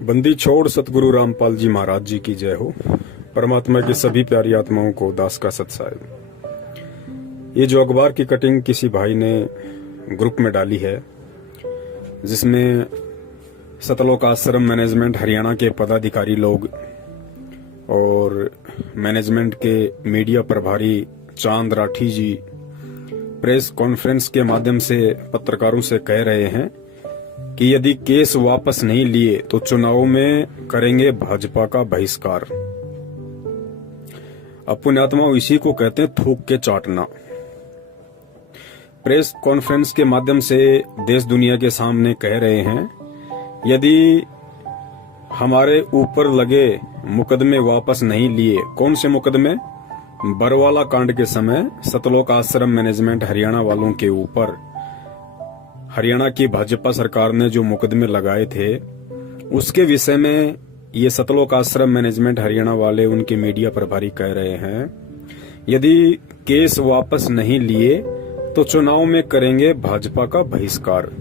बंदी छोड़ सतगुरु रामपाल जी महाराज जी की जय हो। परमात्मा की सभी प्यारी आत्माओं को दास का सत्साहिब। ये जो अखबार की कटिंग किसी भाई ने ग्रुप में डाली है, जिसमें सतलोक आश्रम मैनेजमेंट हरियाणा के पदाधिकारी लोग और मैनेजमेंट के मीडिया प्रभारी चांद राठी जी प्रेस कॉन्फ्रेंस के माध्यम से पत्रकारों से कह रहे हैं कि यदि केस वापस नहीं लिए तो चुनाव में करेंगे भाजपा का बहिष्कार। अब पुण्यात्माओं, इसी को कहते हैं थूक के चाटना। प्रेस कॉन्फ्रेंस के माध्यम से देश दुनिया के सामने कह रहे हैं, यदि हमारे ऊपर लगे मुकदमे वापस नहीं लिए। कौन से मुकदमे? बरवाला कांड के समय सतलोक आश्रम मैनेजमेंट हरियाणा वालों के ऊपर हरियाणा की भाजपा सरकार ने जो मुकदमे लगाए थे, उसके विषय में ये सतलोक आश्रम मैनेजमेंट हरियाणा वाले, उनके मीडिया प्रभारी कह रहे हैं, यदि केस वापस नहीं लिए तो चुनाव में करेंगे भाजपा का बहिष्कार।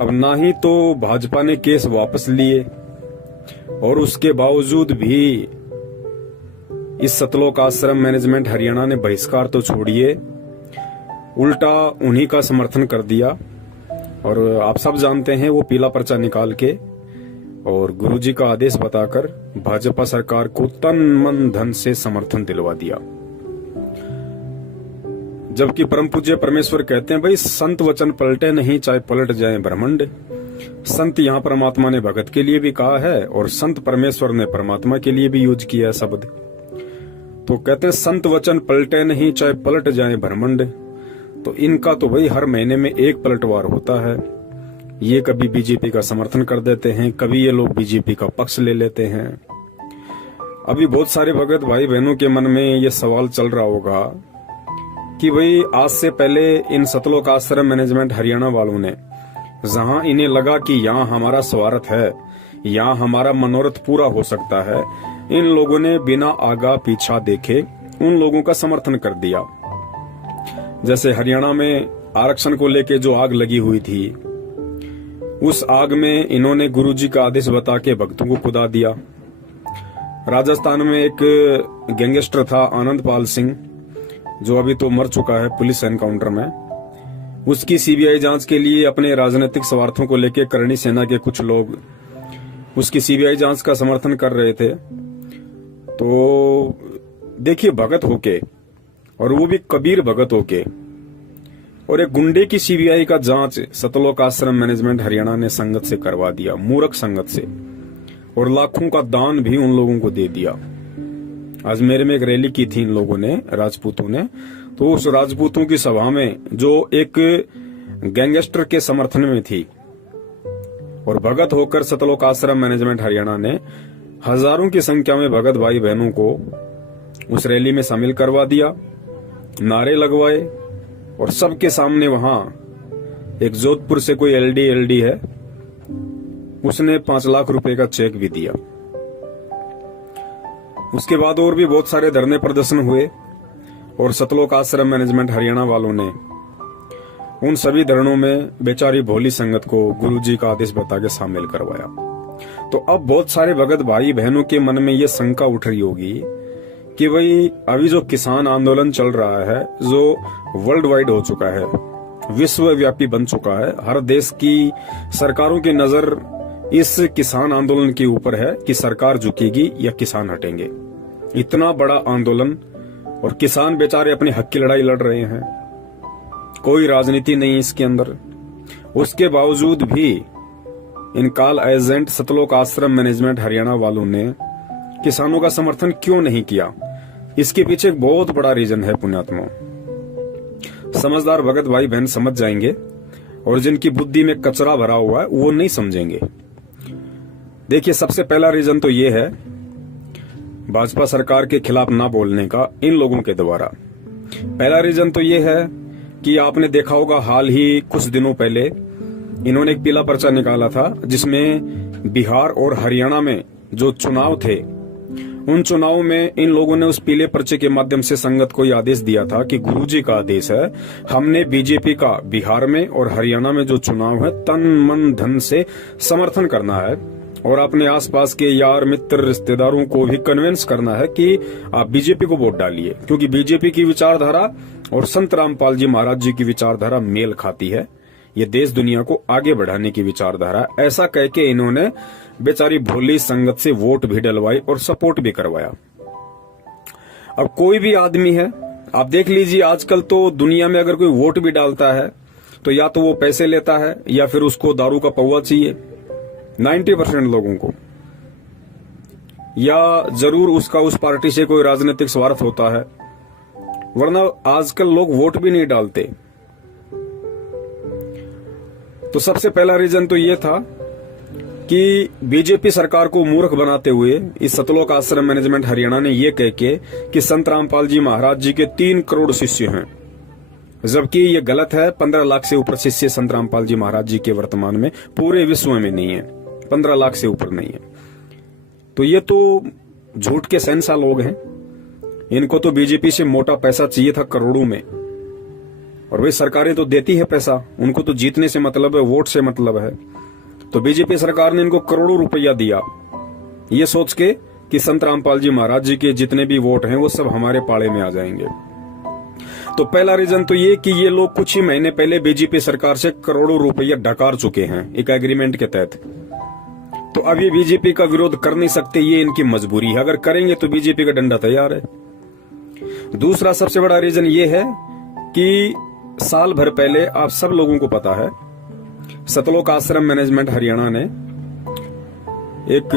अब ना ही तो भाजपा ने केस वापस लिए और उसके बावजूद भी इस सतलोक आश्रम मैनेजमेंट हरियाणा ने बहिष्कार तो छोड़िए, उल्टा उन्हीं का समर्थन कर दिया। और आप सब जानते हैं, वो पीला पर्चा निकाल के और गुरुजी का आदेश बताकर भाजपा सरकार को तन मन धन से समर्थन दिलवा दिया। जबकि परम पूज्य परमेश्वर कहते हैं, भाई संत वचन पलटे नहीं, चाहे पलट जाए ब्रह्मांड। संत यहाँ परमात्मा ने भगत के लिए भी कहा है और संत परमेश्वर ने परमात्मा के लिए भी यूज किया है शब्द। तो कहते हैं संत वचन पलटे नहीं, चाहे पलट जाए ब्रह्मांड। तो इनका तो भाई हर महीने में एक पलटवार होता है। ये कभी बीजेपी का समर्थन कर देते हैं, कभी ये लोग बीजेपी का पक्ष ले लेते हैं। अभी बहुत सारे भगत भाई बहनों के मन में ये सवाल चल रहा होगा कि भाई आज से पहले इन सतलोक आश्रम मैनेजमेंट हरियाणा वालों ने, जहां इन्हें लगा कि यहाँ हमारा स्वार्थ है, यहाँ हमारा मनोरथ पूरा हो सकता है, इन लोगों ने बिना आगा पीछा देखे उन लोगों का समर्थन कर दिया। जैसे हरियाणा में आरक्षण को लेके जो आग लगी हुई थी, उस आग में इन्होंने गुरुजी का आदेश बता के भक्तों को कुदा दिया। राजस्थान में एक गैंगस्टर था आनंदपाल सिंह, जो अभी तो मर चुका है पुलिस एनकाउंटर में। उसकी सीबीआई जांच के लिए अपने राजनीतिक स्वार्थों को लेकर करणी सेना के कुछ लोग उसकी सीबीआई जांच का समर्थन कर रहे थे। तो देखिए, भगत होके, और वो भी कबीर भगत होके, और एक गुंडे की सीबीआई का जांच सतलोक आश्रम मैनेजमेंट हरियाणा ने संगत से करवा दिया, मूर्ख संगत से, और लाखों का दान भी उन लोगों को दे दिया। आज मेरे में एक रैली की थी इन लोगों ने, राजपूतों ने। तो उस राजपूतों की सभा में जो एक गैंगस्टर के समर्थन में थी और भगत होकर सतलोक आश्रम मैनेजमेंट हरियाणा ने हजारों की संख्या में भगत भाई बहनों को उस रैली में शामिल करवा दिया, नारे लगवाए, और सबके सामने वहां एक जोधपुर से कोई एलडी है, उसने 5 लाख रुपए का चेक भी दिया। उसके बाद और भी बहुत सारे धरने प्रदर्शन हुए और सतलोक आश्रम मैनेजमेंट हरियाणा वालों ने उन सभी धरनों में बेचारी भोली संगत को गुरुजी का आदेश बता के शामिल करवाया। तो अब बहुत सारे भगत भाई बहनों के मन में ये शंका उठ रही होगी कि भाई अभी जो किसान आंदोलन चल रहा है, जो वर्ल्ड वाइड हो चुका है, विश्वव्यापी बन चुका है, हर देश की सरकारों की नजर इस किसान आंदोलन के ऊपर है कि सरकार झुकेगी या किसान हटेंगे। इतना बड़ा आंदोलन, और किसान बेचारे अपने हक की लड़ाई लड़ रहे हैं, कोई राजनीति नहीं इसके अंदर। उसके बावजूद भी इन काल एजेंट सतलोक आश्रम मैनेजमेंट हरियाणा वालों ने किसानों का समर्थन क्यों नहीं किया? इसके पीछे एक बहुत बड़ा रीजन है पुण्यात्मा। समझदार भगत भाई बहन समझ जाएंगे, और जिनकी बुद्धि में कचरा भरा हुआ है वो नहीं समझेंगे। देखिए, सबसे पहला रीजन तो ये है भाजपा सरकार के खिलाफ ना बोलने का इन लोगों के द्वारा। पहला रीजन तो ये है कि आपने देखा होगा, हाल ही कुछ दिनों पहले इन्होंने एक पीला पर्चा निकाला था, जिसमें बिहार और हरियाणा में जो चुनाव थे उन चुनावों में इन लोगों ने उस पीले पर्चे के माध्यम से संगत को यह आदेश दिया था कि गुरुजी का आदेश है, हमने बीजेपी का बिहार में और हरियाणा में जो चुनाव है तन मन धन से समर्थन करना है और अपने आसपास के यार मित्र रिश्तेदारों को भी कन्विंस करना है कि आप बीजेपी को वोट डालिए, क्योंकि बीजेपी की विचारधारा और संत रामपाल जी महाराज जी की विचारधारा मेल खाती है। ये देश दुनिया को आगे बढ़ाने की विचारधारा। ऐसा कह के इन्होंने बेचारी भोली संगत से वोट भी डलवाई और सपोर्ट भी करवाया। अब कोई भी आदमी है, आप देख लीजिए, आजकल तो दुनिया में अगर कोई वोट भी डालता है तो या तो वो पैसे लेता है या फिर उसको दारू का पौवा चाहिए 90% लोगों को, या जरूर उसका उस पार्टी से कोई राजनीतिक स्वार्थ होता है, वरना आजकल लोग वोट भी नहीं डालते। तो सबसे पहला रीजन तो ये था कि बीजेपी सरकार को मूर्ख बनाते हुए इस सतलोक आश्रम मैनेजमेंट हरियाणा ने ये कह के कि संत रामपाल जी महाराज जी के 3 करोड़ शिष्य हैं, जबकि ये गलत है। 15 लाख से ऊपर शिष्य संत रामपाल जी महाराज जी के वर्तमान में पूरे विश्व में नहीं है, 15 लाख से ऊपर नहीं है। तो ये तो झूठ के शहंशाह लोग हैं। इनको तो बीजेपी से मोटा पैसा चाहिए था करोड़ों में, और वे सरकारें तो देती है पैसा, उनको तो जीतने से मतलब है, वोट से मतलब है। तो बीजेपी सरकार ने इनको करोड़ों रुपया दिया ये सोच के कि संत रामपाल जी महाराज जी के जितने भी वोट हैं वो सब हमारे पाड़े में आ जाएंगे। तो पहला रीजन तो ये कि ये लोग कुछ ही महीने पहले बीजेपी सरकार से करोड़ों रुपया डकार चुके हैं एक एग्रीमेंट के तहत। तो अब ये बीजेपी का विरोध कर नहीं सकते, ये इनकी मजबूरी है। अगर करेंगे तो बीजेपी का डंडा तैयार है। दूसरा सबसे बड़ा रीजन ये है कि साल भर पहले, आप सब लोगों को पता है, सतलोक आश्रम मैनेजमेंट हरियाणा ने एक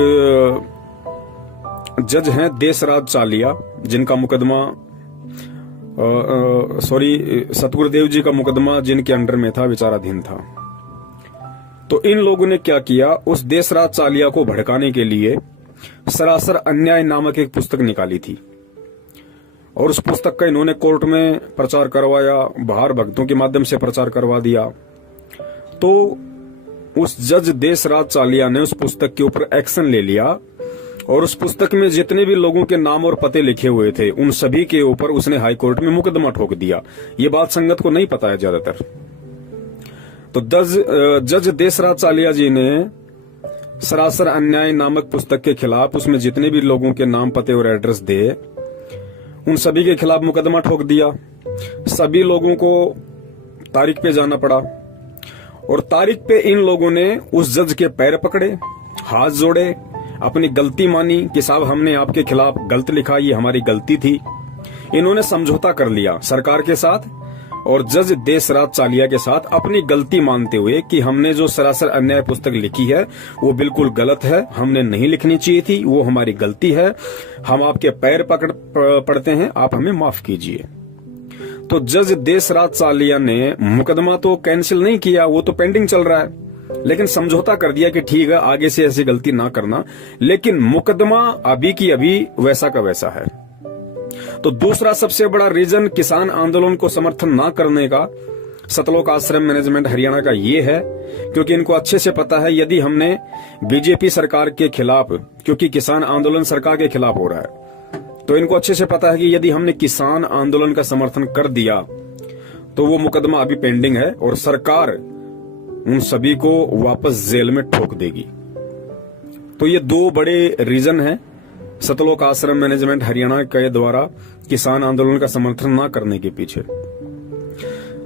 जज हैं देशराज चालिया, जिनका मुकदमा सतगुरुदेव जी का मुकदमा जिनके अंडर में था, विचाराधीन था। तो इन लोगों ने क्या किया, उस देशराज चालिया को भड़काने के लिए सरासर अन्याय नामक एक पुस्तक निकाली थी, और उस पुस्तक का इन्होंने कोर्ट में प्रचार करवाया, बाहर भक्तों के माध्यम से प्रचार करवा दिया। तो उस जज देशराज चालिया ने उस पुस्तक के ऊपर एक्शन ले लिया, और उस पुस्तक में जितने भी लोगों के नाम और पते लिखे हुए थे उन सभी के ऊपर उसने हाई कोर्ट में मुकदमा ठोक दिया। ये बात संगत को नहीं पता है ज्यादातर। तो जज देशराज चालिया जी ने सरासर अन्याय नामक पुस्तक के खिलाफ उसमें जितने भी लोगों के नाम पते और एड्रेस थे उन सभी के खिलाफ मुकदमा ठोक दिया। सभी लोगों को तारीख पे जाना पड़ा, और तारीख पे इन लोगों ने उस जज के पैर पकड़े, हाथ जोड़े, अपनी गलती मानी कि साहब हमने आपके खिलाफ गलत लिखा, ये हमारी गलती थी। इन्होंने समझौता कर लिया सरकार के साथ और जज देशराज चालिया के साथ, अपनी गलती मानते हुए कि हमने जो सरासर अन्याय पुस्तक लिखी है वो बिल्कुल गलत है, हमने नहीं लिखनी चाहिए थी, वो हमारी गलती है, हम आपके पैर पड़ते हैं, आप हमें माफ कीजिए। तो जज देशराज चालिया ने मुकदमा तो कैंसिल नहीं किया, वो तो पेंडिंग चल रहा है, लेकिन समझौता कर दिया कि ठीक है आगे से ऐसी गलती ना करना, लेकिन मुकदमा अभी की अभी वैसा का वैसा है। तो दूसरा सबसे बड़ा रीजन किसान आंदोलन को समर्थन ना करने का सतलोक आश्रम मैनेजमेंट हरियाणा का ये है, क्योंकि इनको अच्छे से पता है यदि हमने बीजेपी सरकार के खिलाफ, क्योंकि किसान आंदोलन सरकार के खिलाफ हो रहा है, तो इनको अच्छे से पता है कि यदि हमने किसान आंदोलन का समर्थन कर दिया तो वो मुकदमा अभी पेंडिंग है और सरकार उन सभी को वापस जेल में ठोक देगी। तो ये 2 बड़े रीजन हैं सतलोक आश्रम मैनेजमेंट हरियाणा के द्वारा किसान आंदोलन का समर्थन न करने के पीछे।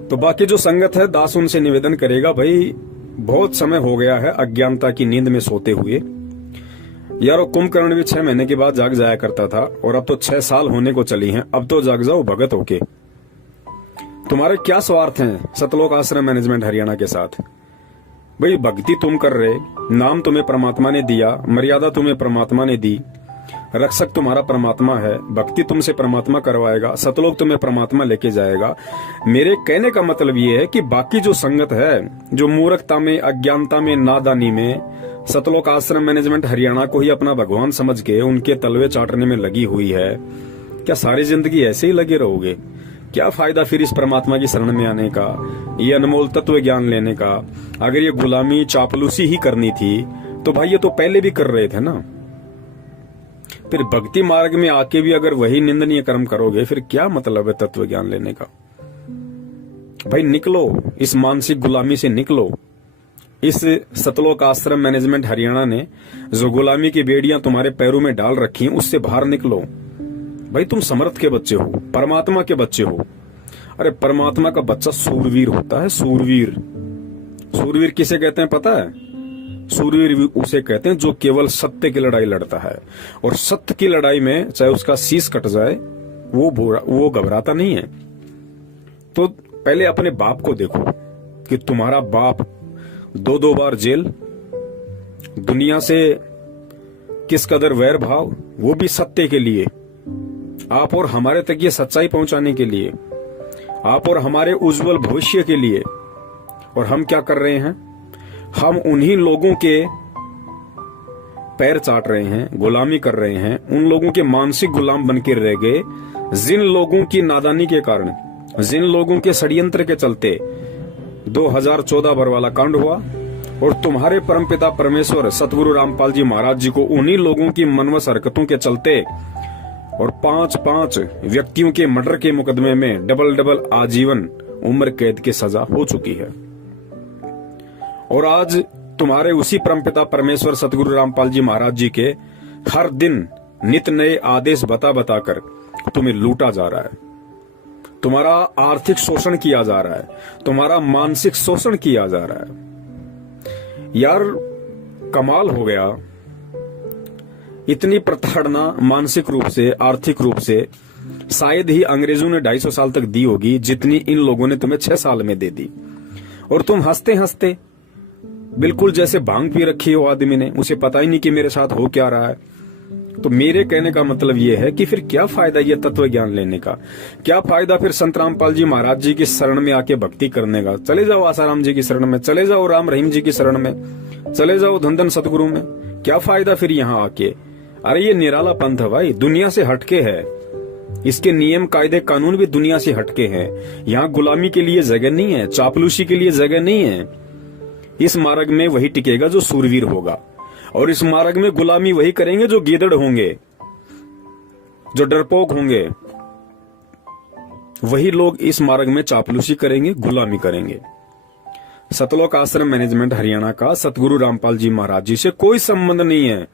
तो बाकी जो संगत है, दास उनसे निवेदन करेगा, भाई बहुत समय हो गया है अज्ञानता की नींद में सोते हुए। यार कुंभकर्ण भी 6 महीने के बाद जाग जाया करता था, और अब तो 6 साल होने को चली हैं, अब तो जाग जाओ भगत होके। तुम्हारे क्या स्वार्थ हैं सतलोक आश्रम मैनेजमेंट हरियाणा के साथ? भाई भक्ति तुम कर रहे, नाम तुम्हें परमात्मा ने दिया, मर्यादा तुम्हें परमात्मा ने दी, रक्षक तुम्हारा परमात्मा है, भक्ति तुमसे परमात्मा करवाएगा, सतलोक तुम्हें परमात्मा लेके जाएगा। मेरे कहने का मतलब ये है कि बाकी जो संगत है, जो मूर्खता में, अज्ञानता में, नादानी में सतलोक आश्रम मैनेजमेंट हरियाणा को ही अपना भगवान समझ के उनके तलवे चाटने में लगी हुई है, क्या सारी जिंदगी ऐसे ही लगे रहोगे? क्या फायदा फिर इस परमात्मा की शरण में आने का, ये अनमोल तत्व ज्ञान लेने का? अगर ये गुलामी चापलूसी ही करनी थी तो भाई ये तो पहले भी कर रहे थे ना। फिर भक्ति मार्ग में आके भी अगर वही निंदनीय कर्म करोगे, फिर क्या मतलब है तत्व ज्ञान लेने का? भाई निकलो, इस मानसिक गुलामी से निकलो। इस सतलोक आश्रम मैनेजमेंट हरियाणा ने जो गुलामी की बेड़ियां तुम्हारे पैरों में डाल रखी हैं, उससे बाहर निकलो। भाई तुम समर्थ के बच्चे हो, परमात्मा के बच्चे हो। अरे परमात्मा का बच्चा सूरवीर होता है, सूरवीर। सूरवीर किसे कहते हैं पता है? सूरवीर उसे कहते हैं जो केवल सत्य की लड़ाई लड़ता है, और सत्य की लड़ाई में चाहे उसका शीश कट जाए वो घबराता नहीं है। तो पहले अपने बाप को देखो कि तुम्हारा बाप 2-2 बार जेल, दुनिया से किस कदर वैर भाव, वो भी सत्य के लिए, आप और हमारे तक ये सच्चाई पहुंचाने के लिए, आप और हमारे उज्जवल भविष्य के लिए। और हम क्या कर रहे हैं? हम उन्हीं लोगों के पैर चाट रहे हैं, गुलामी कर रहे हैं, उन लोगों के मानसिक गुलाम बनकर रह गए जिन लोगों की नादानी के कारण, जिन लोगों के षड्यंत्र के चलते 2014 बरवाला कांड हुआ। और तुम्हारे परमपिता परमेश्वर सतगुरु रामपाल जी महाराज जी को उन्हीं लोगों की मनवस हरकतों के चलते और 5-5 व्यक्तियों के मर्डर के मुकदमे में डबल आजीवन उम्र कैद की सजा हो चुकी है। और आज तुम्हारे उसी परमपिता परमेश्वर सतगुरु रामपाल जी महाराज जी के हर दिन नित नए आदेश बता बताकर तुम्हें लूटा जा रहा है, तुम्हारा आर्थिक शोषण किया जा रहा है, तुम्हारा मानसिक शोषण किया जा रहा है। यार कमाल हो गया। इतनी प्रताड़ना मानसिक रूप से, आर्थिक रूप से शायद ही अंग्रेजों ने 250 साल तक दी होगी जितनी इन लोगों ने तुम्हें 6 साल में दे दी। और तुम हंसते हंसते बिल्कुल जैसे भांग पी रखी हो आदमी ने, उसे पता ही नहीं कि मेरे साथ हो क्या रहा है। तो मेरे कहने का मतलब यह है कि फिर क्या फायदा ये तत्व ज्ञान लेने का? क्या फायदा फिर संत रामपाल जी महाराज जी की शरण में आके भक्ति करने का? चले जाओ आसाराम जी की शरण में, चले जाओ राम रहीम जी की शरण में, चले जाओ धन सतगुरु में। क्या फायदा फिर यहाँ आके? अरे ये निराला पंथ है भाई, दुनिया से हटके है। इसके नियम कायदे कानून भी दुनिया से हटके हैं। यहाँ गुलामी के लिए जगह नहीं है, चापलूसी के लिए जगह नहीं है। इस मार्ग में वही टिकेगा जो सूरवीर होगा, और इस मार्ग में गुलामी वही करेंगे जो गीदड़ होंगे, जो डरपोक होंगे। वही लोग इस मार्ग में चापलूसी करेंगे, गुलामी करेंगे। सतलोक आश्रम मैनेजमेंट हरियाणा का सतगुरु रामपाल जी महाराज जी से कोई संबंध नहीं है।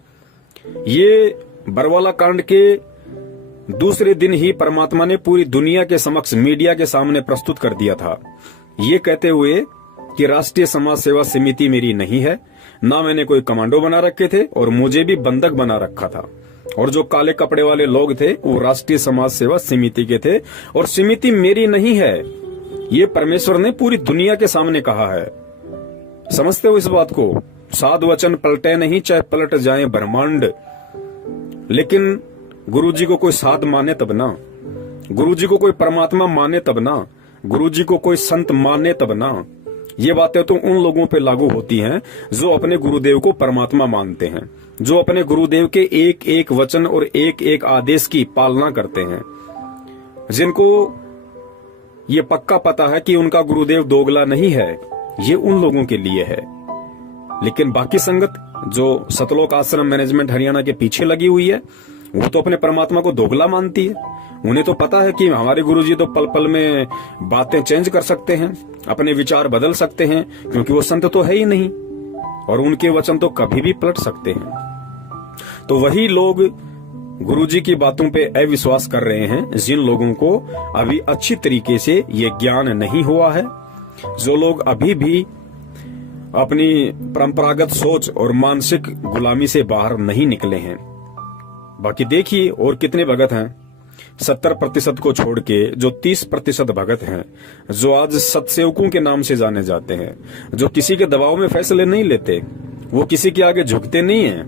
ये बरवाला कांड के दूसरे दिन ही परमात्मा ने पूरी दुनिया के समक्ष मीडिया के सामने प्रस्तुत कर दिया था, ये कहते हुए कि राष्ट्रीय समाज सेवा समिति मेरी नहीं है, ना मैंने कोई कमांडो बना रखे थे और मुझे भी बंधक बना रखा था। और जो काले कपड़े वाले लोग थे वो राष्ट्रीय समाज सेवा समिति के थे, और समिति मेरी नहीं है। ये परमेश्वर ने पूरी दुनिया के सामने कहा है। समझते हो इस बात को? साधु वचन पलटे नहीं, चाहे पलट जाए ब्रह्मांड। लेकिन गुरुजी को कोई साध माने तब ना, गुरुजी को कोई परमात्मा माने तब ना, गुरुजी को कोई संत माने तब ना। ये बातें तो उन लोगों पे लागू होती हैं जो अपने गुरुदेव को परमात्मा मानते हैं, जो अपने गुरुदेव के एक एक वचन और एक एक आदेश की पालना करते हैं, जिनको ये पक्का पता है कि उनका गुरुदेव दोगला नहीं है। ये उन लोगों के लिए है। लेकिन बाकी संगत जो सतलोक आश्रम मैनेजमेंट हरियाणा के पीछे लगी हुई है, वो तो अपने परमात्मा को दोगला मानती है। उन्हें तो पता है कि हमारे गुरुजी तो पल पल में बातें चेंज कर सकते हैं, अपने विचार बदल सकते हैं, क्योंकि वो संत तो है ही नहीं, और उनके वचन तो कभी भी पलट सकते हैं। तो वही लोग गुरुजी की बातों पे अविश्वास कर रहे हैं, जिन लोगों को अभी अच्छी तरीके से ये ज्ञान नहीं हुआ है, जो लोग अभी भी अपनी परंपरागत सोच और मानसिक गुलामी से बाहर नहीं निकले हैं। बाकी देखिए और कितने भगत हैं 70% को छोड़ के, जो 30% भगत हैं, जो आज सत्सेवकों के नाम से जाने जाते हैं, जो किसी के दबाव में फैसले नहीं लेते, वो किसी के आगे झुकते नहीं हैं,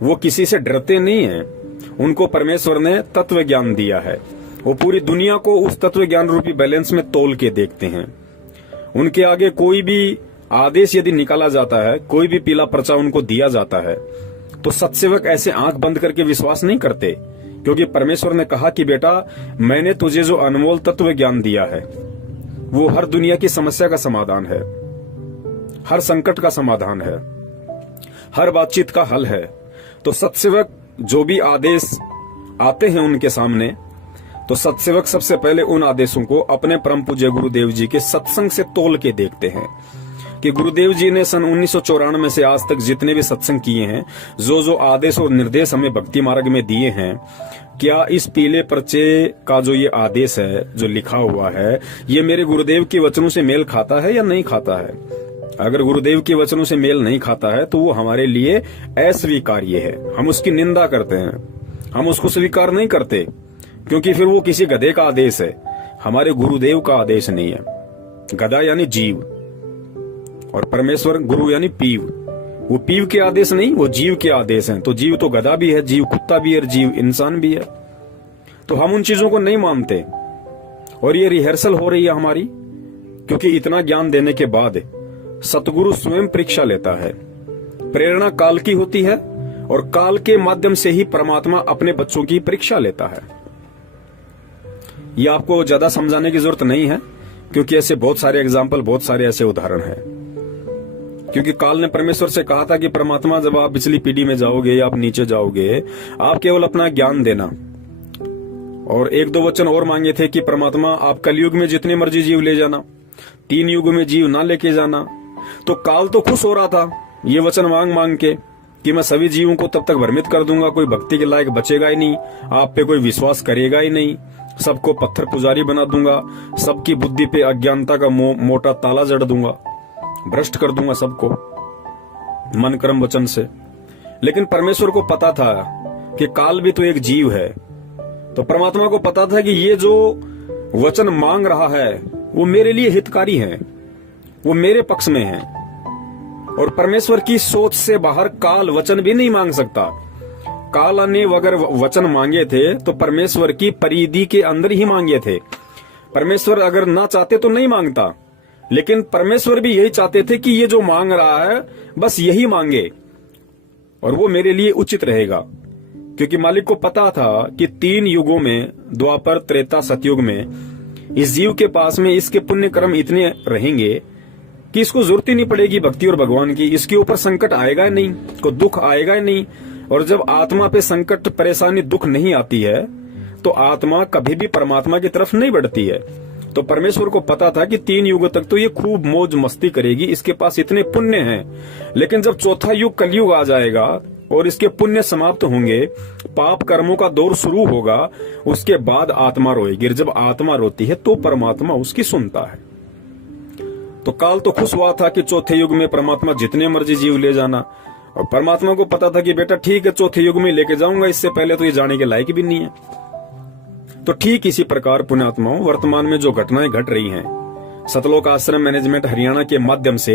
वो किसी से डरते नहीं हैं। उनको परमेश्वर ने तत्व ज्ञान दिया है, वो पूरी दुनिया को उस तत्व ज्ञान रूपी बैलेंस में तोल के देखते हैं। उनके आगे कोई भी आदेश यदि निकाला जाता है, कोई भी पीला पर्चा उनको दिया जाता है, तो सत्सेवक ऐसे आंख बंद करके विश्वास नहीं करते, क्योंकि परमेश्वर ने कहा कि बेटा मैंने तुझे जो अनमोल तत्व ज्ञान दिया है वो हर दुनिया की समस्या का समाधान है, हर संकट का समाधान है, हर बातचीत का हल है। तो सत्सेवक जो भी आदेश आते हैं उनके सामने, तो सत्सेवक सबसे पहले उन आदेशों को अपने परम पूज्य गुरुदेव जी के सत्संग से तोल के देखते हैं कि गुरुदेव जी ने सन 1994 से आज तक जितने भी सत्संग किए हैं, जो आदेश और निर्देश हमें भक्ति मार्ग में दिए हैं, क्या इस पीले पर्चे का जो ये आदेश है, जो लिखा हुआ है, ये मेरे गुरुदेव के वचनों से मेल खाता है या नहीं खाता है? अगर गुरुदेव के वचनों से मेल नहीं खाता है तो वो हमारे लिए अस्वीकार्य है, हम उसकी निंदा करते हैं, हम उसको स्वीकार नहीं करते, क्योंकि फिर वो किसी गधे का आदेश है, हमारे गुरुदेव का आदेश नहीं है। गधा यानी जीव और परमेश्वर गुरु यानी पीव, वो पीव के आदेश नहीं, वो जीव के आदेश हैं। तो जीव तो गधा भी है, जीव कुत्ता भी है, जीव इंसान भी है। तो हम उन चीजों को नहीं मानते और ये रिहर्सल हो रही है हमारी, क्योंकि इतना ज्ञान देने के बाद सतगुरु स्वयं परीक्षा लेता है। प्रेरणा काल की होती है और काल के माध्यम से ही परमात्मा अपने बच्चों की परीक्षा लेता है। ये आपको ज्यादा समझाने की जरूरत नहीं है, क्योंकि ऐसे बहुत सारे एग्जाम्पल, बहुत सारे ऐसे उदाहरण हैं। क्योंकि काल ने परमेश्वर से कहा था कि परमात्मा, जब आप पिछली पीढ़ी में जाओगे या आप नीचे जाओगे, आप केवल अपना ज्ञान देना। और एक दो वचन और मांगे थे कि परमात्मा, आप कलयुग में जितने मर्जी जीव ले जाना, 3 युग में जीव ना लेके जाना। तो काल तो खुश हो रहा था ये वचन मांग मांग के कि मैं सभी जीवों को तब तक भ्रमित कर दूंगा, कोई भक्ति के लायक बचेगा ही नहीं, आप पे कोई विश्वास करेगा ही नहीं, सबको पत्थर पुजारी बना दूंगा, सबकी बुद्धि पे अज्ञानता का मोटा ताला जड़ दूंगा, भ्रष्ट कर दूंगा सबको मन कर्म वचन से। लेकिन परमेश्वर को पता था कि काल भी तो एक जीव है। तो परमात्मा को पता था कि ये जो वचन मांग रहा है वो मेरे लिए हितकारी है, वो मेरे पक्ष में है। और परमेश्वर की सोच से बाहर काल वचन भी नहीं मांग सकता। काल ने अगर वचन मांगे थे तो परमेश्वर की परिधि के अंदर ही मांगे थे। परमेश्वर अगर ना चाहते तो नहीं मांगता, लेकिन परमेश्वर भी यही चाहते थे कि ये जो मांग रहा है बस यही मांगे और वो मेरे लिए उचित रहेगा। क्योंकि मालिक को पता था कि 3 युगों में, द्वापर, त्रेता, सतयुग में, इस जीव के पास में इसके पुण्य कर्म इतने रहेंगे कि इसको जरूरत ही नहीं पड़ेगी भक्ति और भगवान की। इसके ऊपर संकट आएगा ही नहीं, कोई दुख आएगा ही नहीं। और जब आत्मा पे संकट, परेशानी, दुख नहीं आती है तो आत्मा कभी भी परमात्मा की तरफ नहीं बढ़ती है। तो परमेश्वर को पता था कि 3 युग तक तो ये खूब मौज मस्ती करेगी, इसके पास इतने पुण्य हैं। लेकिन जब चौथा युग कलयुग आ जाएगा और इसके पुण्य समाप्त होंगे, पाप कर्मों का दौर शुरू होगा, उसके बाद आत्मा रोएगी। जब आत्मा रोती है तो परमात्मा उसकी सुनता है। तो काल तो खुश हुआ था कि चौथे युग में परमात्मा जितने मर्जी जीव ले जाना, और परमात्मा को पता था कि बेटा ठीक है, चौथे युग में लेके जाऊंगा, इससे पहले तो ये जाने के लायक भी नहीं है। तो ठीक इसी प्रकार पुण्यात्माओं, वर्तमान में जो घटनाएं घट रही हैं, सतलोक आश्रम मैनेजमेंट हरियाणा के माध्यम से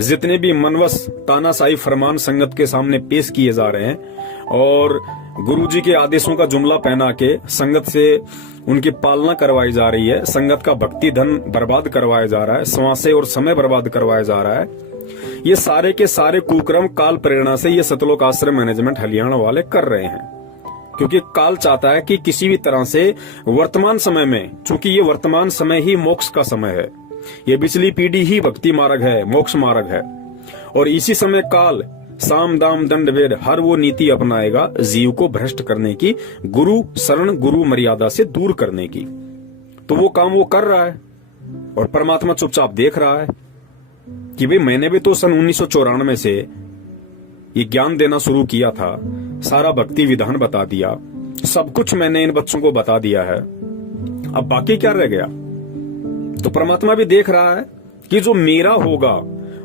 जितने भी मनवस तानाशाही फरमान संगत के सामने पेश किए जा रहे हैं और गुरुजी के आदेशों का जुमला पहना के संगत से उनकी पालना करवाई जा रही है, संगत का भक्ति धन बर्बाद करवाया जा रहा है, श्वासें और समय बर्बाद करवाया जा रहा है, ये सारे के सारे कुक्रम काल प्रेरणा से ये सतलोक आश्रम मैनेजमेंट हरियाणा वाले कर रहे हैं। क्योंकि काल चाहता है कि किसी भी तरह से वर्तमान समय में, चूंकि ये वर्तमान समय ही मोक्ष का समय है, ये पिछली पीढ़ी ही भक्ति मार्ग है, मोक्ष मार्ग है, और इसी समय काल साम दाम दंड भेद हर वो नीति अपनाएगा जीव को भ्रष्ट करने की, गुरु शरण गुरु मर्यादा से दूर करने की। तो वो काम वो कर रहा है और परमात्मा चुपचाप देख रहा है कि भाई मैंने भी तो सन 1994 से ये ज्ञान देना शुरू किया था, सारा भक्ति विधान बता दिया, सब कुछ मैंने इन बच्चों को बता दिया है, अब बाकी क्या रह गया। तो परमात्मा भी देख रहा है कि जो मेरा होगा,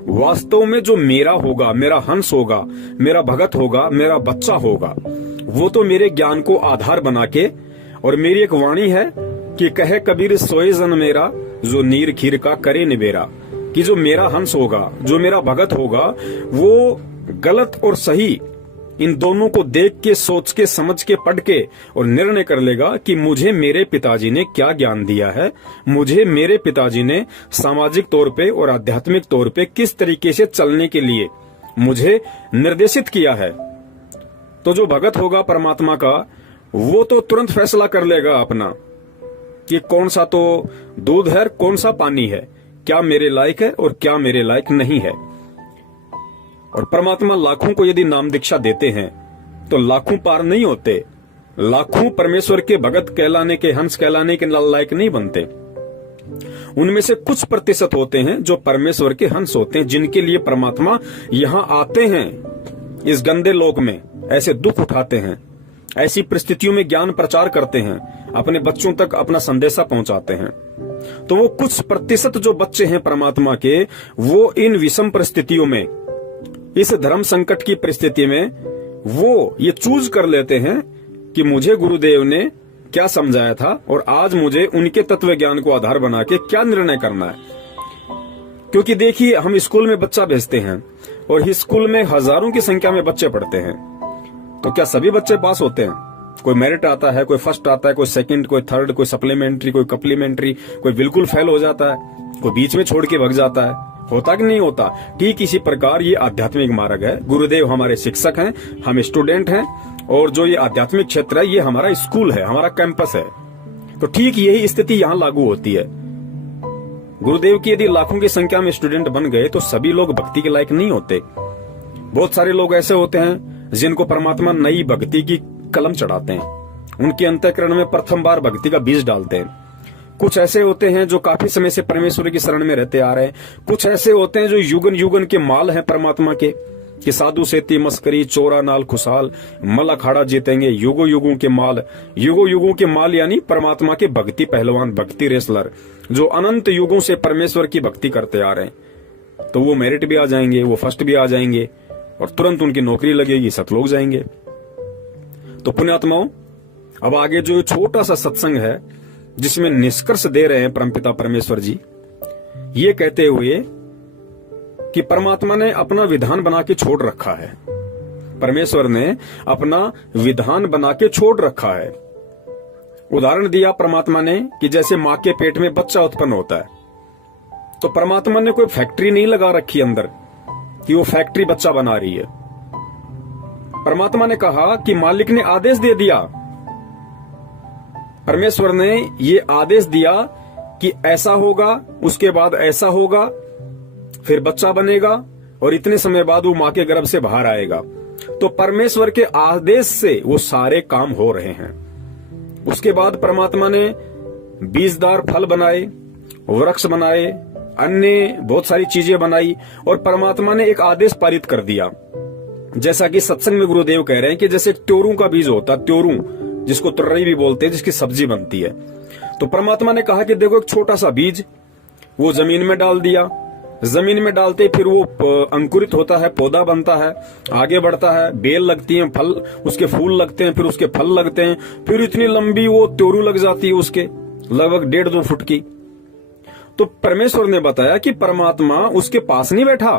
वास्तव में जो मेरा होगा, मेरा हंस होगा, मेरा भगत होगा, मेरा बच्चा होगा, वो तो मेरे ज्ञान को आधार बना के, और मेरी एक वाणी है कि कहे कबीर सोए जन मेरा, जो नीर खीर का करे निबेरा, कि जो मेरा हंस होगा, जो मेरा भगत होगा, वो गलत और सही इन दोनों को देख के, सोच के, समझ के, पढ़ के और निर्णय कर लेगा कि मुझे मेरे पिताजी ने क्या ज्ञान दिया है, मुझे मेरे पिताजी ने सामाजिक तौर पे और आध्यात्मिक तौर पे किस तरीके से चलने के लिए मुझे निर्देशित किया है। तो जो भगत होगा परमात्मा का, वो तो तुरंत फैसला कर लेगा अपना कि कौन सा तो दूध है, कौन सा पानी है, क्या मेरे लायक है और क्या मेरे लायक नहीं है। और परमात्मा लाखों को यदि नाम दीक्षा देते हैं तो लाखों पार नहीं होते। लाखों परमेश्वर के भगत कहलाने के, हंस कहलाने के लायक नहीं बनते। उनमें से कुछ प्रतिशत होते हैं जो परमेश्वर के हंस होते हैं, जिनके लिए परमात्मा यहाँ आते हैं, इस गंदे लोक में ऐसे दुख उठाते हैं, ऐसी परिस्थितियों में ज्ञान प्रचार करते हैं, अपने बच्चों तक अपना संदेशा पहुंचाते हैं। तो वो कुछ प्रतिशत जो बच्चे हैं परमात्मा के, वो इन विषम परिस्थितियों में, इस धर्म संकट की परिस्थिति में वो ये चूज कर लेते हैं कि मुझे गुरुदेव ने क्या समझाया था और आज मुझे उनके तत्व ज्ञान को आधार बना के क्या निर्णय करना है। क्योंकि देखिए, हम स्कूल में बच्चा भेजते हैं और इस स्कूल में हजारों की संख्या में बच्चे पढ़ते हैं, तो क्या सभी बच्चे पास होते हैं? कोई मेरिट आता है, कोई फर्स्ट आता है, कोई सेकंड, कोई थर्ड, कोई सप्लीमेंट्री, कोई कप्लीमेंट्री, कोई बिल्कुल फेल हो जाता है, कोई बीच में छोड़ के भाग जाता है। होता कि नहीं होता? ठीक इसी प्रकार ये आध्यात्मिक मार्ग है। गुरुदेव हमारे शिक्षक हैं, हम स्टूडेंट हैं, और जो ये आध्यात्मिक क्षेत्र है ये हमारा स्कूल है, हमारा कैंपस है। तो ठीक यही स्थिति यहाँ लागू होती है। गुरुदेव की यदि लाखों की संख्या में स्टूडेंट बन गए तो सभी लोग भक्ति के लायक नहीं होते। बहुत सारे लोग ऐसे होते हैं जिनको परमात्मा नई भक्ति की कलम चढ़ाते हैं, उनके अंतःकरण में प्रथम बार भक्ति का बीज डालते हैं। कुछ ऐसे होते हैं जो काफी समय से परमेश्वर की शरण में रहते आ रहे हैं। कुछ ऐसे होते हैं जो युगन युगन के माल हैं परमात्मा के, कि साधु सेती मस्करी चोरा नाल खुशहाल मल अखाड़ा जीतेंगे, युगो युगों के माल। युगो युगों के माल यानी परमात्मा के भक्ति पहलवान, भक्ति रेसलर, जो अनंत युगों से परमेश्वर की भक्ति करते आ रहे हैं। तो वो मेरिट भी आ जाएंगे, वो फर्स्ट भी आ जाएंगे और तुरंत उनकी नौकरी लगेगी, सतलोक जाएंगे। तो पुण्यात्माओं, अब आगे जो छोटा सा सत्संग है जिसमें निष्कर्ष दे रहे हैं परमपिता परमेश्वर जी, ये कहते हुए कि परमात्मा ने अपना विधान बना के छोड़ रखा है। परमेश्वर ने अपना विधान बना के छोड़ रखा है। उदाहरण दिया परमात्मा ने कि जैसे मां के पेट में बच्चा उत्पन्न होता है, तो परमात्मा ने कोई फैक्ट्री नहीं लगा रखी अंदर कि वो फैक्ट्री बच्चा बना रही है। परमात्मा ने कहा कि मालिक ने आदेश दे दिया, परमेश्वर ने ये आदेश दिया कि ऐसा होगा, उसके बाद ऐसा होगा, फिर बच्चा बनेगा और इतने समय बाद वो मां के गर्भ से बाहर आएगा। तो परमेश्वर के आदेश से वो सारे काम हो रहे हैं। उसके बाद परमात्मा ने बीजदार फल बनाए, वृक्ष बनाए, अन्य बहुत सारी चीजें बनाई और परमात्मा ने एक आदेश पारित कर दिया। जैसा कि सत्संग में गुरुदेव कह रहे हैं कि जैसे त्योरू का बीज होता, त्योरू जिसको तुर्रई भी बोलते हैं, जिसकी सब्जी बनती है। तो परमात्मा ने कहा कि देखो एक छोटा सा बीज वो जमीन में डाल दिया, जमीन में डालते फिर वो अंकुरित होता है, पौधा बनता है, आगे बढ़ता है, बेल लगती है, फल, उसके फूल लगते हैं, फिर उसके फल लगते हैं, फिर इतनी लंबी वो त्योरू लग जाती है उसके, लगभग 1.5-2 फुट की। तो परमेश्वर ने बताया कि परमात्मा उसके पास नहीं बैठा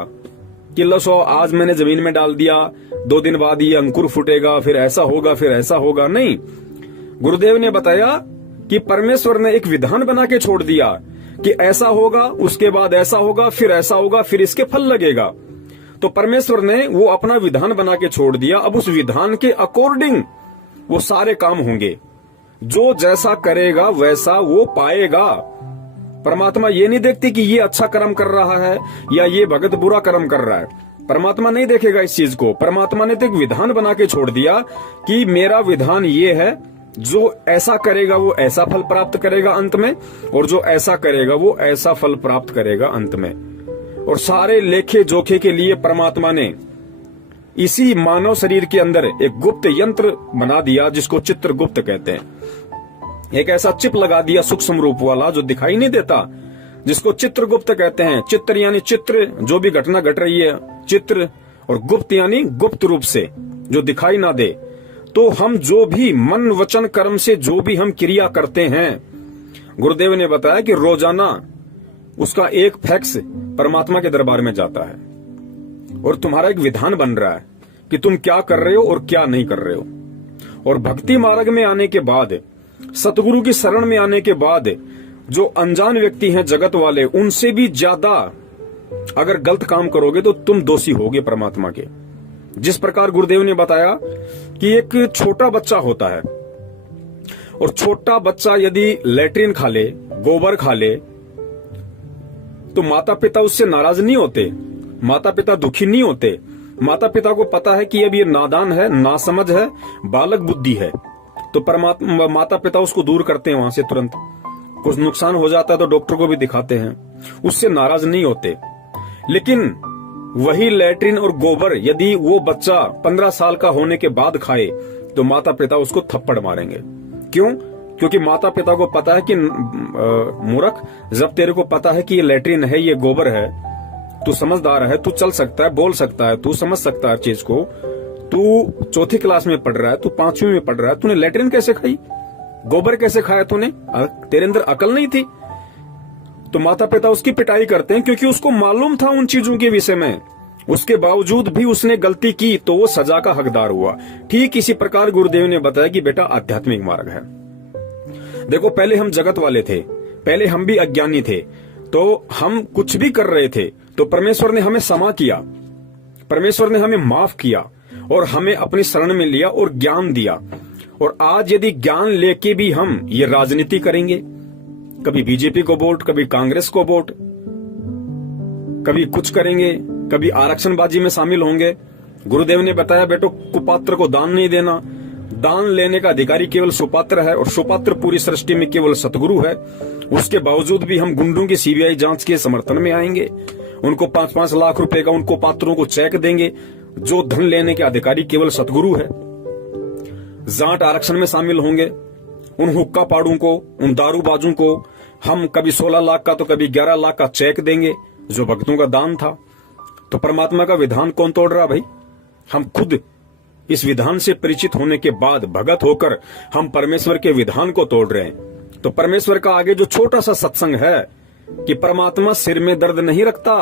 कि लो आज मैंने जमीन में डाल दिया, 2 दिन बाद ये अंकुर फूटेगा, फिर ऐसा होगा, फिर ऐसा होगा। नहीं, गुरुदेव ने बताया कि परमेश्वर ने एक विधान बना के छोड़ दिया कि ऐसा होगा, उसके बाद ऐसा होगा, फिर ऐसा होगा, फिर इसके फल लगेगा। तो परमेश्वर ने वो अपना विधान बना के छोड़ दिया। अब उस विधान के अकॉर्डिंग वो सारे काम होंगे। जो जैसा करेगा वैसा वो पाएगा। परमात्मा ये नहीं देखती कि ये अच्छा कर्म कर रहा है या ये भगत बुरा कर्म कर रहा है। परमात्मा नहीं देखेगा इस चीज को। परमात्मा ने तो एक विधान बना के छोड़ दिया कि मेरा विधान ये है, जो ऐसा करेगा वो ऐसा फल प्राप्त करेगा अंत में, और जो ऐसा करेगा वो ऐसा फल प्राप्त करेगा अंत में। और सारे लेखे जोखे के लिए परमात्मा ने इसी मानव शरीर के अंदर एक गुप्त यंत्र बना दिया जिसको चित्रगुप्त कहते हैं। एक ऐसा चिप लगा दिया सूक्ष्म रूप वाला जो दिखाई नहीं देता, जिसको चित्रगुप्त कहते हैं। चित्र यानी चित्र, जो भी घटना घट रही है चित्र, और गुप्त यानी गुप्त रूप से जो दिखाई ना दे। तो हम जो भी मन वचन कर्म से जो भी हम क्रिया करते हैं, गुरुदेव ने बताया कि रोजाना उसका एक फैक्स परमात्मा के दरबार में जाता है और तुम्हारा एक विधान बन रहा है कि तुम क्या कर रहे हो और क्या नहीं कर रहे हो। और भक्ति मार्ग में आने के बाद, सतगुरु की शरण में आने के बाद, जो अनजान व्यक्ति हैं जगत वाले, उनसे भी ज्यादा अगर गलत काम करोगे तो तुम दोषी होगे परमात्मा के। जिस प्रकार गुरुदेव ने बताया कि एक छोटा बच्चा होता है और छोटा बच्चा यदि लैट्रिन खा ले, गोबर खा ले, तो माता पिता उससे नाराज नहीं होते, माता पिता दुखी नहीं होते। माता पिता को पता है कि अब ये नादान है, नासमझ है, बालक बुद्धि है, तो परमात्मा माता पिता उसको दूर करते हैं वहां से तुरंत। कुछ नुकसान हो जाता है तो डॉक्टर को भी दिखाते हैं, उससे नाराज नहीं होते। लेकिन वही लैट्रिन और गोबर यदि वो बच्चा 15 साल का होने के बाद खाए तो माता पिता उसको थप्पड़ मारेंगे। क्यों? क्योंकि माता पिता को पता है कि मूर्ख, जब तेरे को पता है कि ये लैट्रिन है, ये गोबर है, तू समझदार है, तू चल सकता है, बोल सकता है, तू समझ सकता है चीज को, तू चौथी क्लास में पढ़ रहा है, तू 5वीं में पढ़ रहा है, तूने लैट्रिन कैसे खाई, गोबर कैसे खाया तूने, तेरे अंदर अकल नहीं थी? तो माता पिता उसकी पिटाई करते हैं क्योंकि उसको मालूम था उन चीजों के विषय में, उसके बावजूद भी उसने गलती की तो वो सजा का हकदार हुआ। ठीक इसी प्रकार गुरुदेव ने बताया कि बेटा आध्यात्मिक मार्ग है। देखो, पहले हम जगत वाले थे, पहले हम भी अज्ञानी थे, तो हम कुछ भी कर रहे थे तो परमेश्वर ने हमें क्षमा किया, परमेश्वर ने हमें माफ किया और हमें अपनी शरण में लिया और ज्ञान दिया। और आज यदि ज्ञान लेके भी हम ये राजनीति करेंगे, कभी बीजेपी को वोट, कभी कांग्रेस को वोट, कभी कुछ करेंगे, कभी आरक्षणबाजी में शामिल होंगे। गुरुदेव ने बताया बेटो, कुपात्र को दान नहीं देना, दान लेने का अधिकारी केवल सुपात्र है और सुपात्र पूरी सृष्टि में केवल सतगुरु है। उसके बावजूद भी हम गुंडों की सीबीआई जांच के समर्थन में आएंगे, उनको 5-5 लाख रुपए का उनको पात्रों को चेक देंगे। जो धन लेने के अधिकारी केवल सतगुरु है। जाट आरक्षण में शामिल होंगे, उन हुक्का पाड़ों को, उन दारूबाजों को हम कभी 16 लाख का तो कभी 11 लाख का चेक देंगे, जो भक्तों का दान था। तो परमात्मा का विधान कौन तोड़ रहा भाई? हम खुद इस विधान से परिचित होने के बाद भगत होकर हम परमेश्वर के विधान को तोड़ रहे हैं। तो परमेश्वर का आगे जो छोटा सा सत्संग है कि परमात्मा सिर में दर्द नहीं रखता,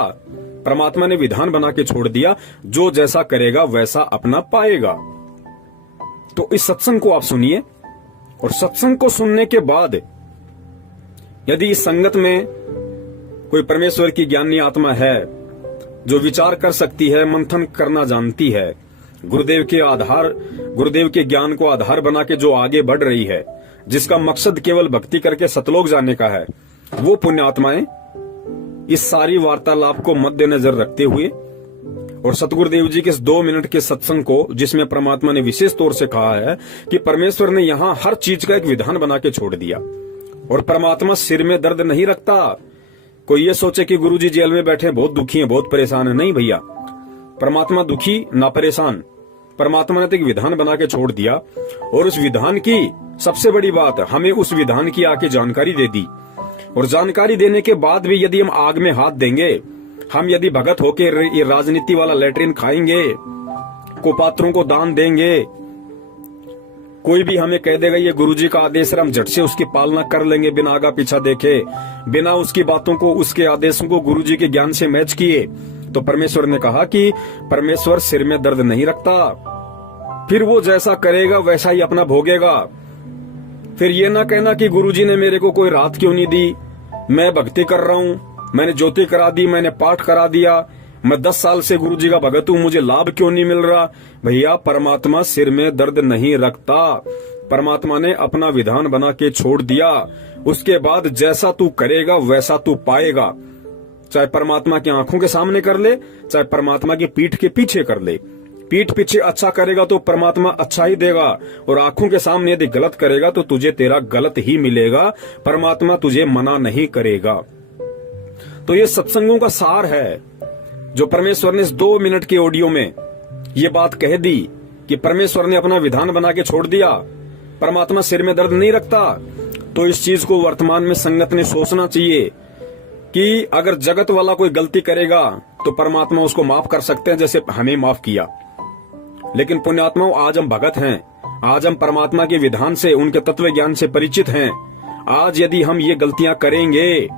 परमात्मा ने विधान बना के छोड़ दिया, जो जैसा करेगा वैसा अपना पाएगा। तो इस सत्संग को आप सुनिए, और सत्संग को सुनने के बाद यदि इस संगत में कोई परमेश्वर की ज्ञानी आत्मा है जो विचार कर सकती है, मंथन करना जानती है, गुरुदेव के ज्ञान को आधार बना के जो आगे बढ़ रही है, जिसका मकसद केवल भक्ति करके सतलोक जाने का है, वो पुण्य आत्माएं इस सारी वार्तालाप को मद्देनजर रखते हुए और सतगुरुदेव जी के इस 2 मिनट के सत्संग को, जिसमें परमात्मा ने विशेष तौर से कहा है कि परमेश्वर ने यहाँ हर चीज का एक विधान बना के छोड़ दिया और परमात्मा सिर में दर्द नहीं रखता। कोई ये सोचे कि गुरुजी जेल में बैठे बहुत दुखी हैं, बहुत परेशान है, नहीं भैया, परमात्मा दुखी ना परेशान। परमात्मा ने तो एक विधान बना के छोड़ दिया और उस विधान की सबसे बड़ी बात, हमें उस विधान की आके जानकारी दे दी। और जानकारी देने के बाद भी यदि हम आग में हाथ देंगे, हम यदि भगत होके ये राजनीति वाला लैट्रिन खाएंगे, कुपात्रों को दान देंगे, कोई भी हमें कह देगा ये गुरुजी का आदेश है, हम झट से उसकी पालना कर लेंगे बिना आगा पीछा देखे, बिना उसकी बातों को, उसके आदेशों को गुरुजी के ज्ञान से मैच किए, तो परमेश्वर ने कहा कि परमेश्वर सिर में दर्द नहीं रखता, फिर वो जैसा करेगा वैसा ही अपना भोगेगा। फिर ये ना कहना कि गुरुजी ने मेरे को कोई रात क्यों नहीं दी, मैं भक्ति कर रहा हूँ, मैंने ज्योति करा दी, मैंने पाठ करा दिया, मैं 10 साल से गुरुजी का भगत हूँ, मुझे लाभ क्यों नहीं मिल रहा। भैया, परमात्मा सिर में दर्द नहीं रखता, परमात्मा ने अपना विधान बना के छोड़ दिया। उसके बाद जैसा तू करेगा वैसा तू पाएगा, चाहे परमात्मा की आंखों के सामने कर ले, चाहे परमात्मा की पीठ के पीछे कर ले। पीठ पीछे अच्छा करेगा तो परमात्मा अच्छा ही देगा, और आंखों के सामने यदि गलत करेगा तो तुझे तेरा गलत ही मिलेगा, परमात्मा तुझे मना नहीं करेगा। तो ये सत्संगों का सार है जो परमेश्वर ने इस 2 मिनट के ऑडियो में ये बात कह दी कि परमेश्वर ने अपना विधान बना के छोड़ दिया, परमात्मा सिर में दर्द नहीं रखता। तो इस चीज को वर्तमान में संगत ने सोचना चाहिए कि अगर जगत वाला कोई गलती करेगा तो परमात्मा उसको माफ कर सकते हैं, जैसे हमें माफ किया। लेकिन पुण्यात्माओं, आज हम भगत हैं, आज हम परमात्मा के विधान से, उनके तत्व ज्ञान से परिचित हैं। आज यदि हम ये गलतियां करेंगे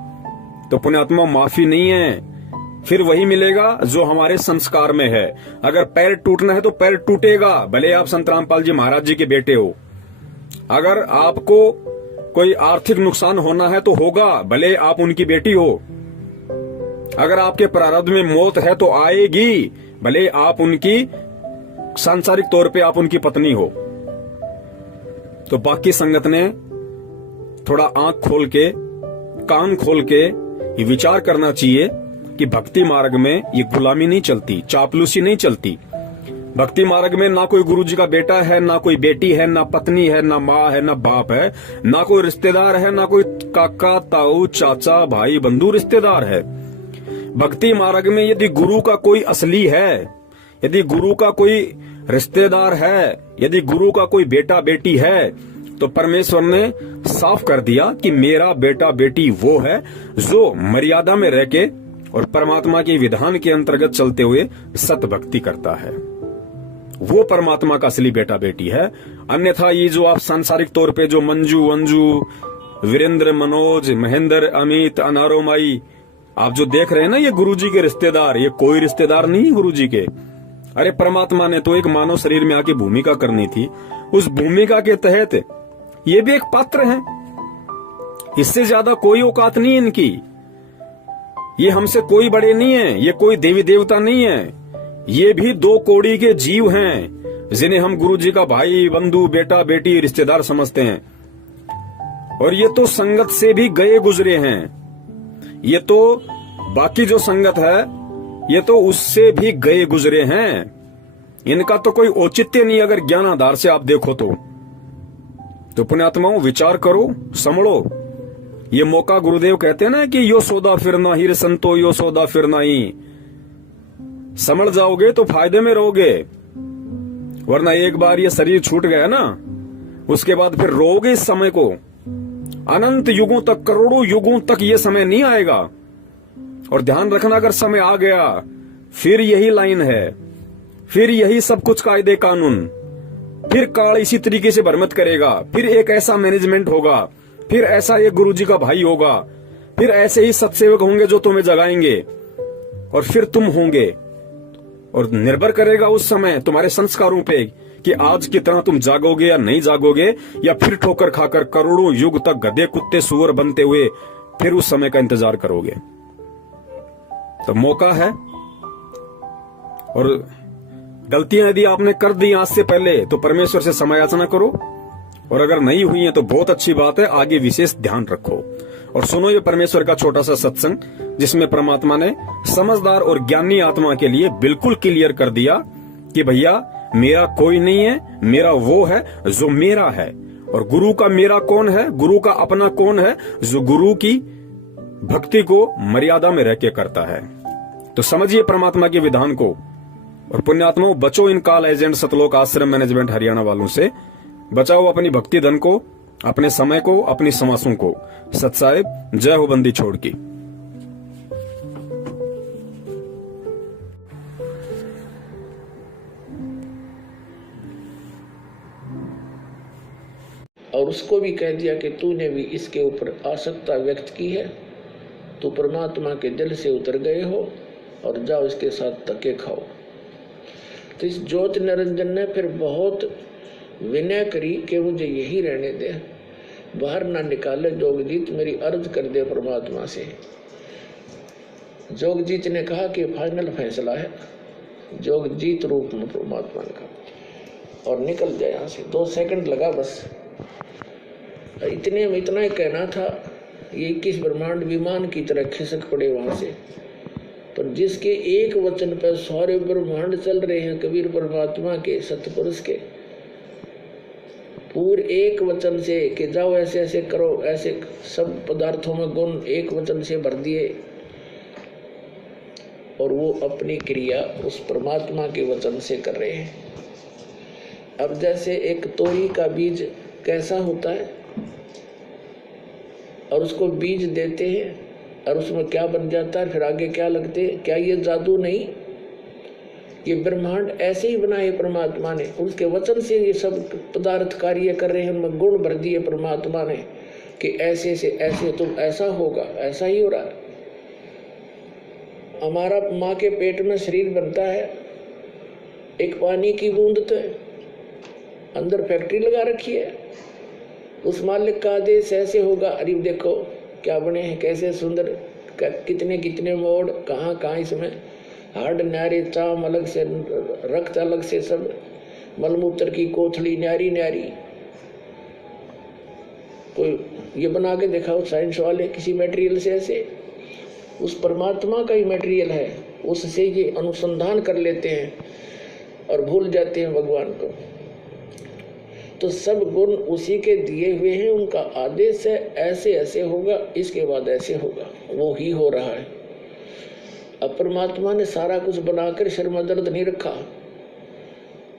तो पुण्यात्मा माफी नहीं है, फिर वही मिलेगा जो हमारे संस्कार में है। अगर पैर टूटना है तो पैर टूटेगा, भले आप संत रामपाल जी महाराज जी के बेटे हो। अगर आपको कोई आर्थिक नुकसान होना है तो होगा, भले आप उनकी बेटी हो। अगर आपके प्रारब्ध में मौत है तो आएगी, भले आप उनकी सांसारिक तौर पे आप उनकी पत्नी हो। तो बाकी संगत ने थोड़ा आंख खोल के, कान खोल के ये विचार करना चाहिए कि भक्ति मार्ग में ये गुलामी नहीं चलती, चापलूसी नहीं चलती। भक्ति मार्ग में ना कोई गुरु जी का बेटा है, ना कोई बेटी है, ना पत्नी है, ना माँ है, ना बाप है, ना कोई रिश्तेदार है, ना कोई काका ताऊ चाचा भाई बंधु रिश्तेदार है। भक्ति मार्ग में यदि गुरु का कोई असली है, यदि गुरु का कोई रिश्तेदार है, यदि गुरु का कोई बेटा बेटी है, तो परमेश्वर ने साफ कर दिया कि मेरा बेटा बेटी वो है जो मर्यादा में रह के और परमात्मा के विधान के अंतर्गत चलते हुए सत भक्ति करता है। वो परमात्मा का असली बेटा बेटी है। अन्यथा ये जो आप सांसारिक तौर पे जो मंजू अंजू वीरेंद्र मनोज महेंद्र अमित अनारोमाई आप जो देख रहे हैं ना, ये गुरुजी के रिश्तेदार, ये कोई रिश्तेदार नहीं गुरुजी के। अरे परमात्मा ने तो एक मानव शरीर में आके भूमिका करनी थी, उस भूमिका के तहत ये भी एक पात्र हैं। इससे ज्यादा कोई औकात नहीं इनकी। ये हमसे कोई बड़े नहीं है, ये कोई देवी देवता नहीं है, ये भी दो कौड़ी के जीव हैं जिन्हें हम गुरुजी का भाई बंधु बेटा बेटी रिश्तेदार समझते हैं। और ये तो संगत से भी गए गुजरे हैं, ये तो बाकी जो संगत है ये तो उससे भी गए गुजरे हैं। इनका तो कोई औचित्य नहीं अगर ज्ञान आधार से आप देखो तो पुण्यात्माओं विचार करो, समझो। ये मौका गुरुदेव कहते हैं ना कि यो सौदा फिर ना ही रे संतो, यो सौदा फिर ना ही। समझ जाओगे तो फायदे में रहोगे, वरना एक बार ये शरीर छूट गया ना, उसके बाद फिर रोगे इस समय को। अनंत युगों तक, करोड़ों युगों तक ये समय नहीं आएगा। और ध्यान रखना, अगर समय आ गया फिर यही लाइन है, फिर यही सब कुछ कायदे कानून, फिर काल इसी तरीके से भ्रमित करेगा, फिर एक ऐसा मैनेजमेंट होगा, फिर ऐसा एक गुरुजी का भाई होगा, फिर ऐसे ही सत्सेवक होंगे जो तुम्हें जगाएंगे, और फिर तुम होंगे। और निर्भर करेगा उस समय तुम्हारे संस्कारों पे कि आज की तरह तुम जागोगे या नहीं जागोगे, या फिर ठोकर खाकर करोड़ों युग तक गधे कुत्ते सुअर बनते हुए फिर उस समय का इंतजार करोगे। तो मौका है। और गलतियां यदि आपने कर दी आज से पहले तो परमेश्वर से क्षमा याचना करो, और अगर नहीं हुई है तो बहुत अच्छी बात है, आगे विशेष ध्यान रखो। और सुनो ये परमेश्वर का छोटा सा सत्संग, जिसमें परमात्मा ने समझदार और ज्ञानी आत्मा के लिए बिल्कुल क्लियर कर दिया कि भैया मेरा कोई नहीं है, मेरा वो है जो मेरा है। और गुरु का मेरा कौन है, गुरु का अपना कौन है, जो गुरु की भक्ति को मर्यादा में रह के करता है। तो समझिए परमात्मा के विधान को। और पुण्यात्माओं, बचो इन काल एजेंट सतलोक आश्रम मैनेजमेंट हरियाणा वालों से। बचाओ अपनी भक्ति धन को, अपने समय को, अपनी समासों को। सत साहिब, जय हो बंदी छोड़ की। और उसको भी कह दिया कि तूने भी इसके ऊपर आसक्ता व्यक्त की है, तो परमात्मा के जल से उतर गए हो और जाओ इसके साथ धक्के खाओ। तो इस ज्योति निरंजन ने फिर बहुत विनय करी कि मुझे यही रहने दे, बाहर ना निकाले। जोगजीत मेरी अर्ज कर दे परमात्मा से। जोगजीत ने कहा कि फाइनल फैसला है, जोगजीत रूप में परमात्मा ने कहा, और निकल जाए यहाँ से। 2 सेकंड लगा बस। इतने में इतना ही कहना था, ये 21 ब्रह्मांड विमान की तरह खिसक पड़े वहां से। पर जिसके एक वचन पर सारे ब्रह्मांड चल रहे हैं, कबीर परमात्मा के सतपुरुष के पूरे एक वचन से कि जाओ ऐसे ऐसे करो, ऐसे सब पदार्थों में गुण एक वचन से भर दिए। और वो अपनी क्रिया उस परमात्मा के वचन से कर रहे हैं। अब जैसे एक तोरी का बीज कैसा होता है, और उसको बीज देते हैं और उसमें क्या बन जाता है, फिर आगे क्या लगते हैं, क्या ये जादू नहीं? ये ब्रह्मांड ऐसे ही बनाए परमात्मा ने, उसके वचन से ये सब पदार्थ कार्य कर रहे हैं, उनमें गुण भर दिए परमात्मा ने कि ऐसे से ऐसे तुम ऐसा होगा, ऐसा ही हो रहा है। हमारा माँ के पेट में शरीर बनता है, एक पानी की बूंद तो है, अंदर फैक्ट्री लगा रखी है, उस मालिक का आदेश ऐसे होगा। अरे देखो क्या बने हैं, कैसे सुंदर, कितने कितने मोड़, कहाँ कहाँ इसमें हार्ड न्यारे, चाम अलग से, रक्त अलग से, सब मलमूत्र की कोथली न्यारी न्यारी। कोई ये बना के दिखाओ साइंस वाले किसी मटेरियल से, ऐसे उस परमात्मा का ही मटेरियल है, उससे ये अनुसंधान कर लेते हैं। और भूल जाते हैं भगवान को। तो सब गुण उसी के दिए हुए हैं, उनका आदेश है ऐसे ऐसे होगा, इसके बाद ऐसे होगा, वो ही हो रहा है। अब परमात्मा ने सारा कुछ बनाकर शर में दर्द नहीं रखा,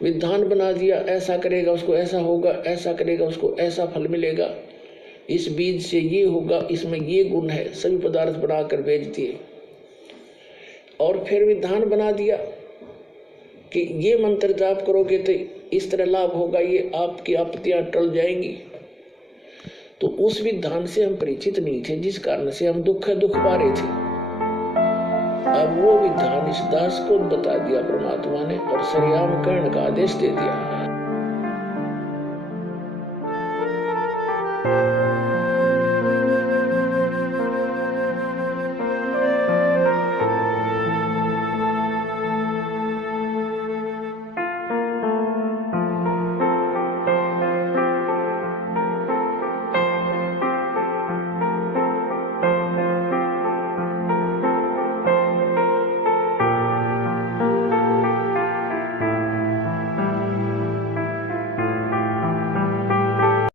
विधान बना दिया, ऐसा करेगा उसको ऐसा होगा, ऐसा करेगा उसको ऐसा फल मिलेगा, इस बीज से ये होगा, इसमें ये गुण है, सभी पदार्थ बनाकर भेज दिए। और फिर विधान बना दिया कि ये मंत्र जाप करोगे तो इस तरह लाभ होगा, ये आपकी आपत्तियां टल जाएंगी। तो उस विधान से हम परिचित नहीं थे, जिस कारण से हम दुख पा रहे थे। अब वो विधान इस दास को बता दिया परमात्मा ने और सरियाम कर्ण का आदेश दे दिया।